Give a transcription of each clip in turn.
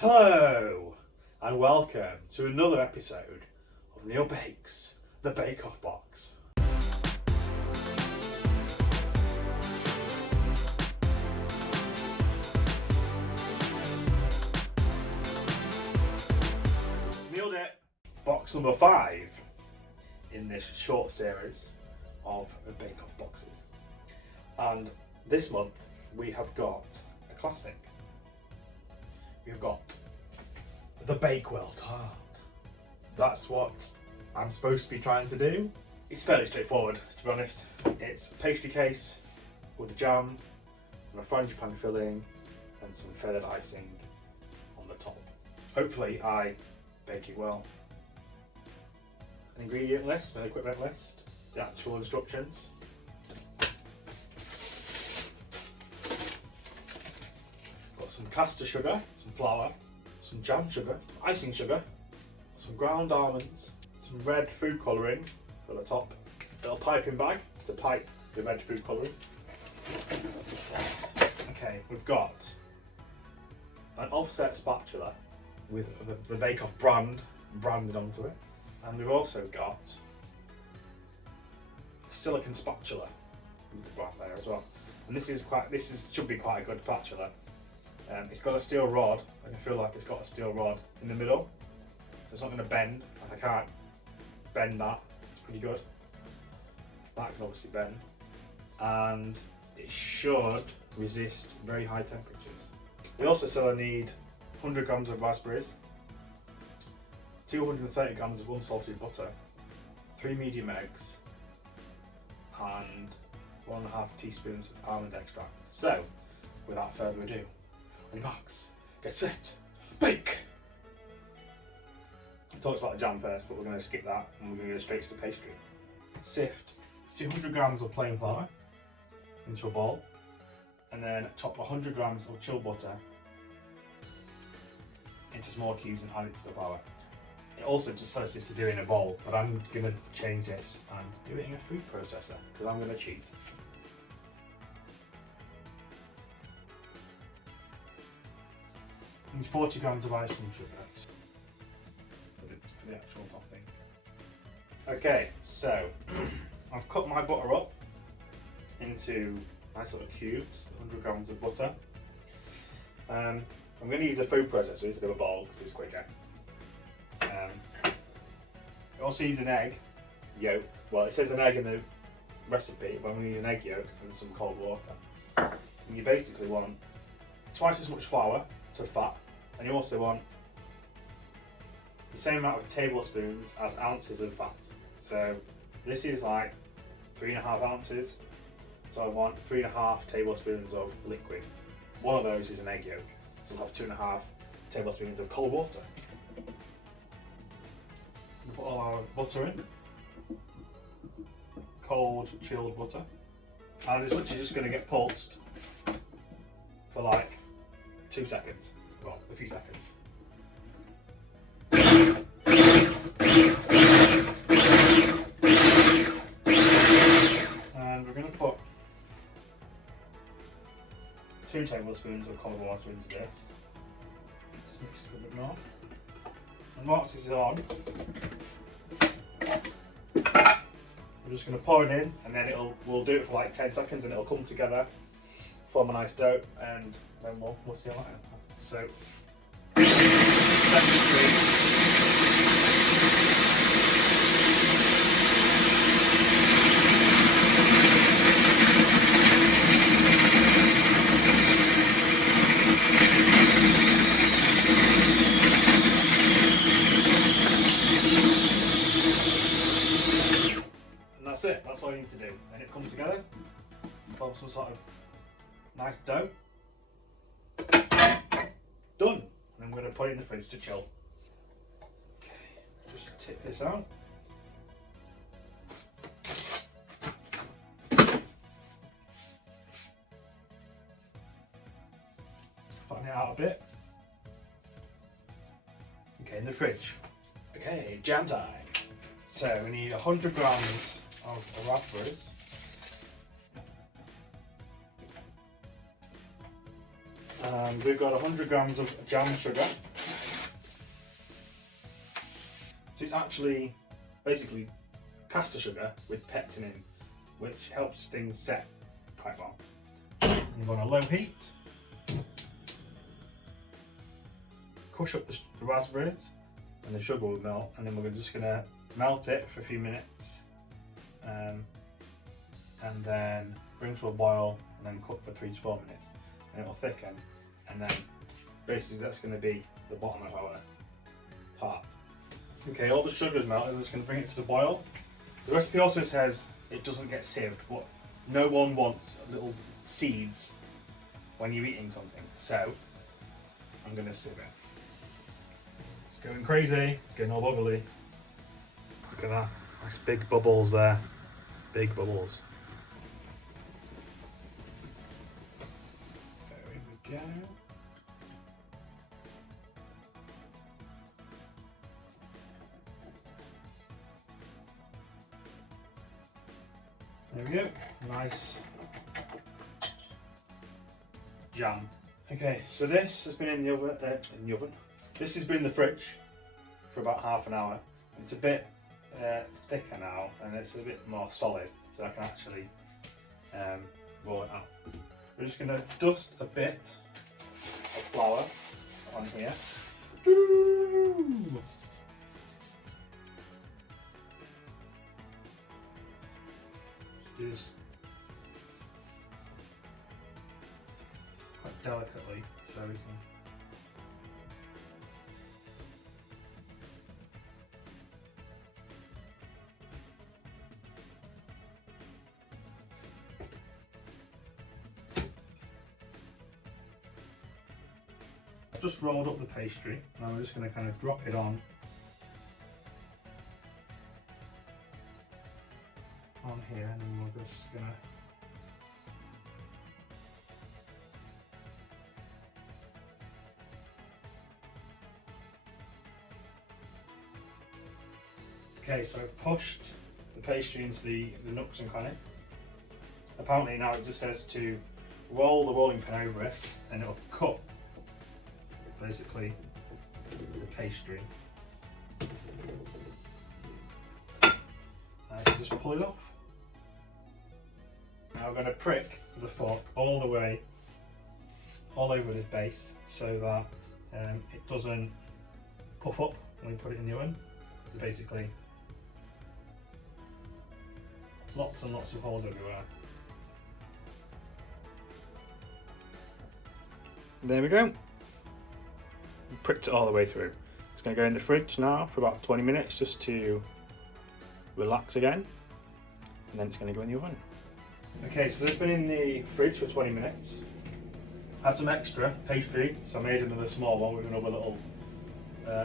Hello and welcome to another episode of Neil Bakes, the Bake Off Box. Nailed it! Box number 5 in this short series of Bake Off boxes. And this month we have got a classic. We've got the Bakewell Tart. That's what I'm supposed to be trying to do. It's fairly straightforward, to be honest. It's a pastry case with a jam and a frangipane filling and some feathered icing on the top. Hopefully I bake it well. An ingredient list, an equipment list, the actual instructions. Got some caster sugar, some flour, some jam sugar, icing sugar, some ground almonds, some red food colouring for the top, a little piping bag to pipe the red food colouring. Okay, we've got an offset spatula with the Bake Off brand branded onto it, and we've also got a silicone spatula with the brand there as well. And this should be quite a good spatula. It's got a steel rod. I can feel like it's got a steel rod in the middle, so it's not going to bend. I can't bend that. It's pretty good. That can obviously bend, and it should resist very high temperatures. We also still need 100 grams of raspberries, 230 grams of unsalted butter, 3 medium eggs, and 1.5 teaspoons of almond extract. So, without further ado, on your marks, get set, bake! I talked about the jam first, but we're going to skip that and we're going to go straight to the pastry. Sift 200 grams of plain flour into a bowl, and then chop 100 grams of chilled butter into small cubes and add it to the flour. It also just says this to do in a bowl, but I'm going to change this and do it in a food processor because I'm going to cheat. And 40 grams of icing sugar for the actual topping. Okay, so I've cut my butter up into nice little cubes, 100 grams of butter. I'm going to use a food processor instead of a bowl because it's quicker. I also use an egg yolk. Well, it says an egg in the recipe, but I'm going to use an egg yolk and some cold water. And you basically want twice as much flour to fat, and you also want the same amount of tablespoons as ounces of fat. So this is like 3.5 ounces, so I want 3.5 tablespoons of liquid. One of those is an egg yolk, so I'll have 2.5 tablespoons of cold water. We'll put all our butter in, cold chilled butter, and it's literally just going to get pulsed for like 2 seconds, well, a few seconds. And we're going to put 2 tablespoons of cold water into this. Just mix it a bit more. And once this is on, we're just going to pour it in, and then we'll do it for like 10 seconds and it'll come together, form a nice dough, and then we'll see how that happens. So, and that's it. That's all you need to do. And it comes together, form some sort of nice dough. Done. And I'm going to put it in the fridge to chill. Okay, just tip this out. Flatten it out a bit. Okay, in the fridge. Okay, jam time. So we need 100 grams of raspberries. And we've got 100 grams of jam sugar. So it's actually basically caster sugar with pectin in, which helps things set quite well. You've on a low heat. Crush up the raspberries and the sugar will melt, and then we're just going to melt it for a few minutes and then bring to a boil and then cook for 3 to 4 minutes, and it will thicken, and then basically that's going to be the bottom of our tart. Okay, all the sugar is melted. I'm just going to bring it to the boil. The recipe also says it doesn't get sieved, but no one wants little seeds when you're eating something, so I'm going to sieve it. It's going crazy, it's getting all bubbly. Look at that, nice big bubbles there, big bubbles. There we go. There we go, nice jam. Okay, so this has been in the oven. This has been in the fridge for about half an hour. It's a bit thicker now, and it's a bit more solid, so I can actually roll it out. We're just going to dust a bit of flour on here. Do this quite delicately so we can. I've just rolled up the pastry, and I'm just going to kind of drop it on here, and then we're just going to. Okay, so I've pushed the pastry into the nooks and crannies. Apparently now it just says to roll the rolling pin over it, and it'll cut basically the pastry. Just pull it off. Now we're going to prick the fork all the way, all over the base, so that it doesn't puff up when we put it in the oven. So basically, lots and lots of holes everywhere. There we go. Pricked it all the way through. It's going to go in the fridge now for about 20 minutes just to relax again, and then it's going to go in the oven. Okay, so they've been in the fridge for 20 minutes. Had some extra pastry, so I made another small one with another little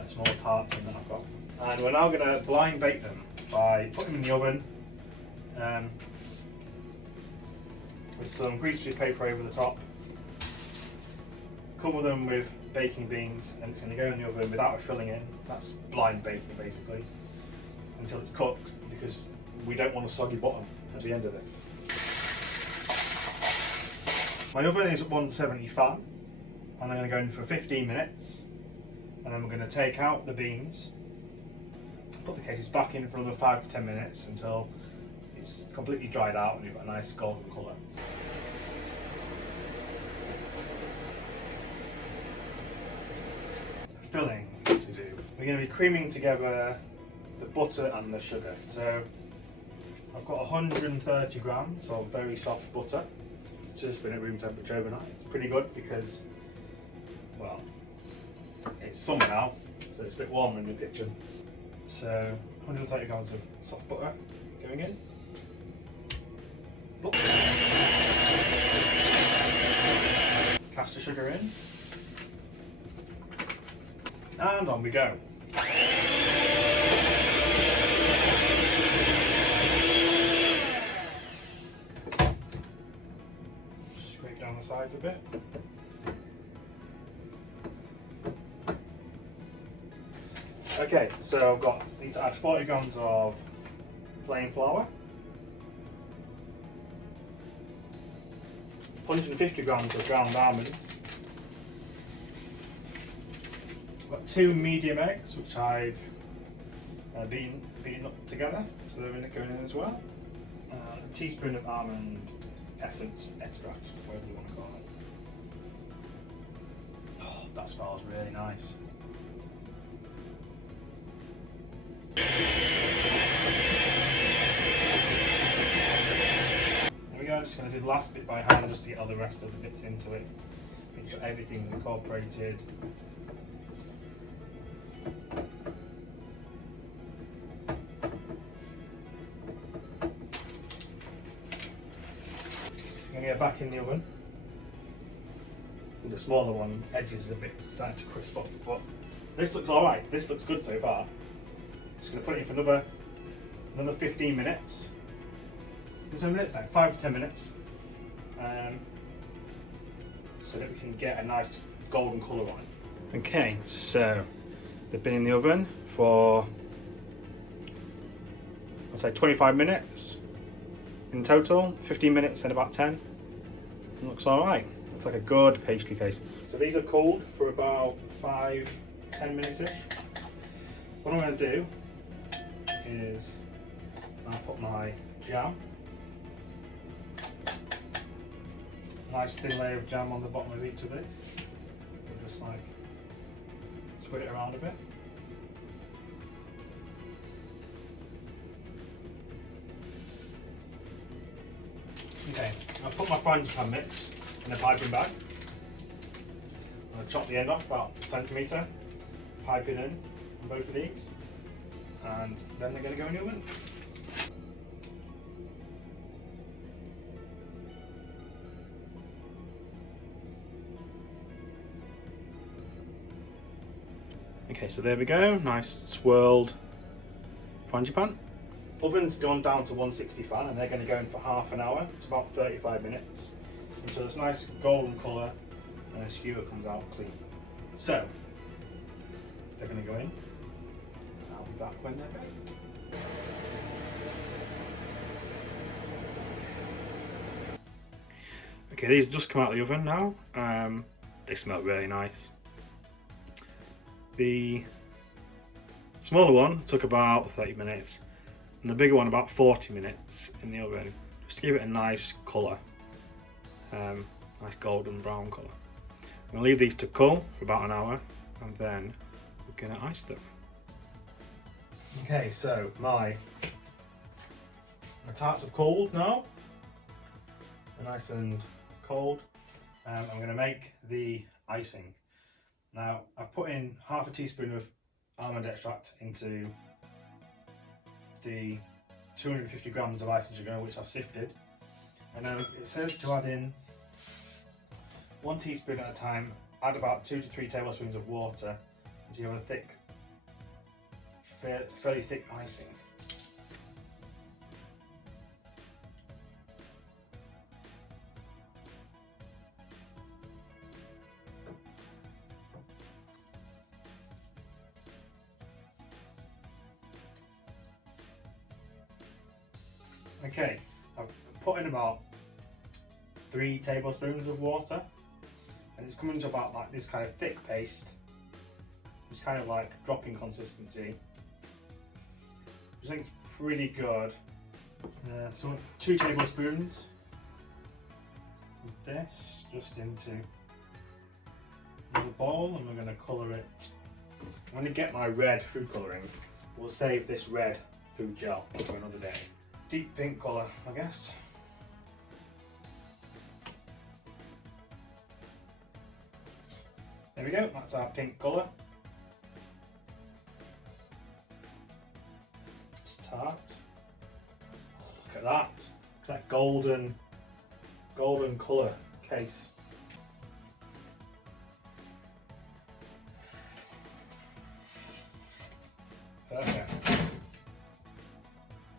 small tart in that I've got. And we're now going to blind bake them by putting them in the oven with some greaseproof paper over the top. Cover them with baking beans, and it's going to go in the oven without filling in. That's blind baking basically, until it's cooked, because we don't want a soggy bottom at the end of this. My oven is at 175, and I'm going to go in for 15 minutes, and then we're going to take out the beans, put the cases back in for another 5 to 10 minutes until it's completely dried out and you've got a nice golden colour. Filling to do. We're going to be creaming together the butter and the sugar. So I've got 130 grams of very soft butter. It's just been at room temperature overnight. It's pretty good because, well, it's summer now, so it's a bit warmer in the kitchen. So 130 grams of soft butter going in. Caster sugar in. And on we go. Scrape down the sides a bit. Okay, so I need to add 40 grams of plain flour, 150 grams of ground almonds, got 2 medium eggs, which I've beaten up together, so they're going in as well. A teaspoon of almond essence extract, whatever you want to call it. Oh, that smells really nice. There we go, I'm just going to do the last bit by hand just to get all the rest of the bits into it. Make sure everything's incorporated. I'm going to get back in the oven. The smaller one, edges a bit starting to crisp up, but this looks alright. This looks good so far. Just going to put it in for another 15 minutes. 10 minutes, like 5 to 10 minutes, so that we can get a nice golden colour on it. Okay, so they've been in the oven for, I'd say 25 minutes in total, 15 minutes and about 10. It looks alright. Looks like a good pastry case. So these are cooled for about 5-10 minutes-ish. What I'm going to do is I'll put my jam, nice thin layer of jam on the bottom of each of these. We'll just like spread it around a bit. Okay, I'll put my frangipane mix in a piping bag. I'm going to chop the end off about a centimetre, pipe it in on both of these, and then they're going to go in the oven. Okay, so there we go, nice swirled frangipane. Oven's gone down to 160 fan and they're going to go in for half an hour, it's about 35 minutes, until this nice golden colour and a skewer comes out clean. So, they're going to go in, and I'll be back when they're ready. Okay, these just come out of the oven now. They smell really nice. The smaller one took about 30 minutes and the bigger one about 40 minutes in the oven, just to give it a nice colour, nice golden brown colour. I'm going to leave these to cool for about an hour and then we're going to ice them. Okay, so my tarts have cooled now, they're nice and cold. I'm going to make the icing. Now I've put in half a teaspoon of almond extract into the 250 grams of icing sugar, which I've sifted, and now it says to add in 1 teaspoon at a time, add about 2 to 3 tablespoons of water until you have a thick, fairly thick icing. Okay, I've put in about 3 tablespoons of water and it's coming to about like this kind of thick paste. It's kind of like dropping consistency. I think it's pretty good. So 2 tablespoons of this just into the bowl and we're going to colour it. I'm going to get my red food colouring. We'll save this red food gel for another day. Deep pink colour, I guess. There we go, that's our pink colour. It's tart. Look at that. Look at that golden colour case. Perfect.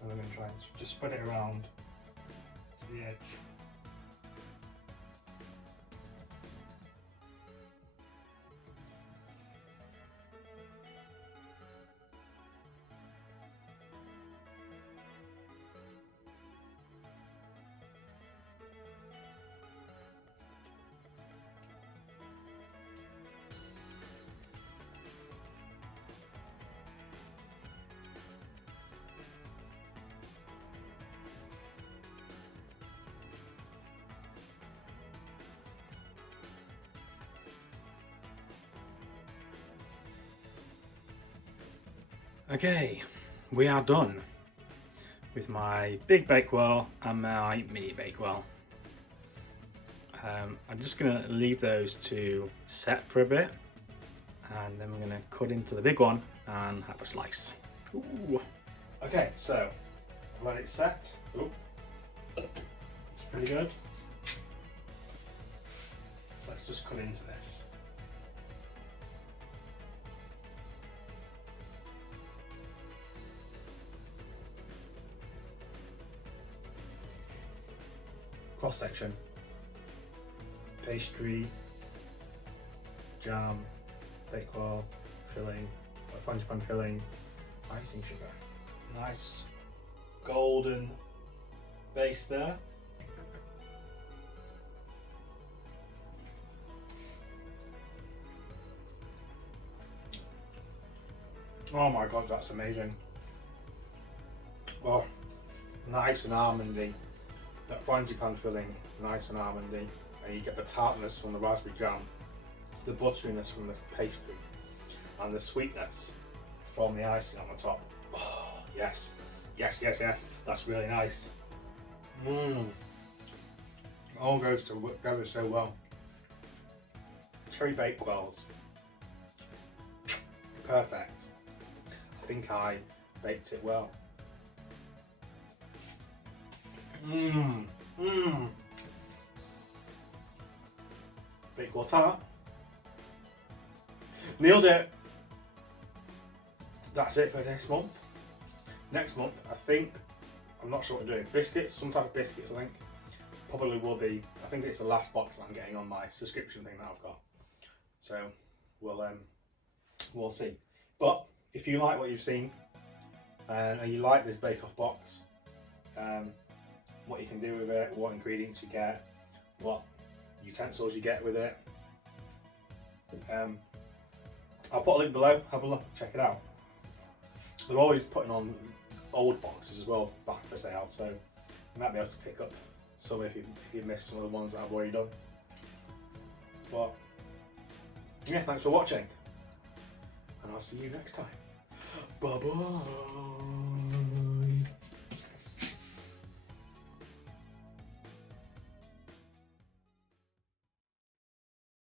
And we're going to try and just spread it around to the edge. Okay, we are done with my big Bakewell and my mini Bakewell. I'm just going to leave those to set for a bit, and then we're going to cut into the big one and have a slice. Ooh. Okay, so let it set. Ooh. It's pretty good. Let's just cut into this. Cross section, pastry, jam, Bakewell filling, frangipane filling, icing sugar. Nice golden base there. Oh my god, that's amazing. Oh, nice and almondy. That frangipane filling, nice and almondy. And you get the tartness from the raspberry jam, the butteriness from the pastry, and the sweetness from the icing on the top. Oh, yes. Yes, yes, yes. That's really nice. All goes together so well. Cherry Bakewells. Perfect. I think I baked it well. Bakewell Tart. Nailed it. That's it for this month. Next month, I think, I'm not sure what we're doing. Biscuits, some type of biscuits, I think. Probably will be, I think it's the last box that I'm getting on my subscription thing that I've got. So, we'll see. But, if you like what you've seen, and you like this Bake Off box, what you can do with it, what ingredients you get, what utensils you get with it, I'll put a link below, have a look, check it out. They're always putting on old boxes as well back for sale, so you might be able to pick up some if you missed some of the ones that I've already done. But yeah, thanks for watching, and I'll see you next time. Bye bye.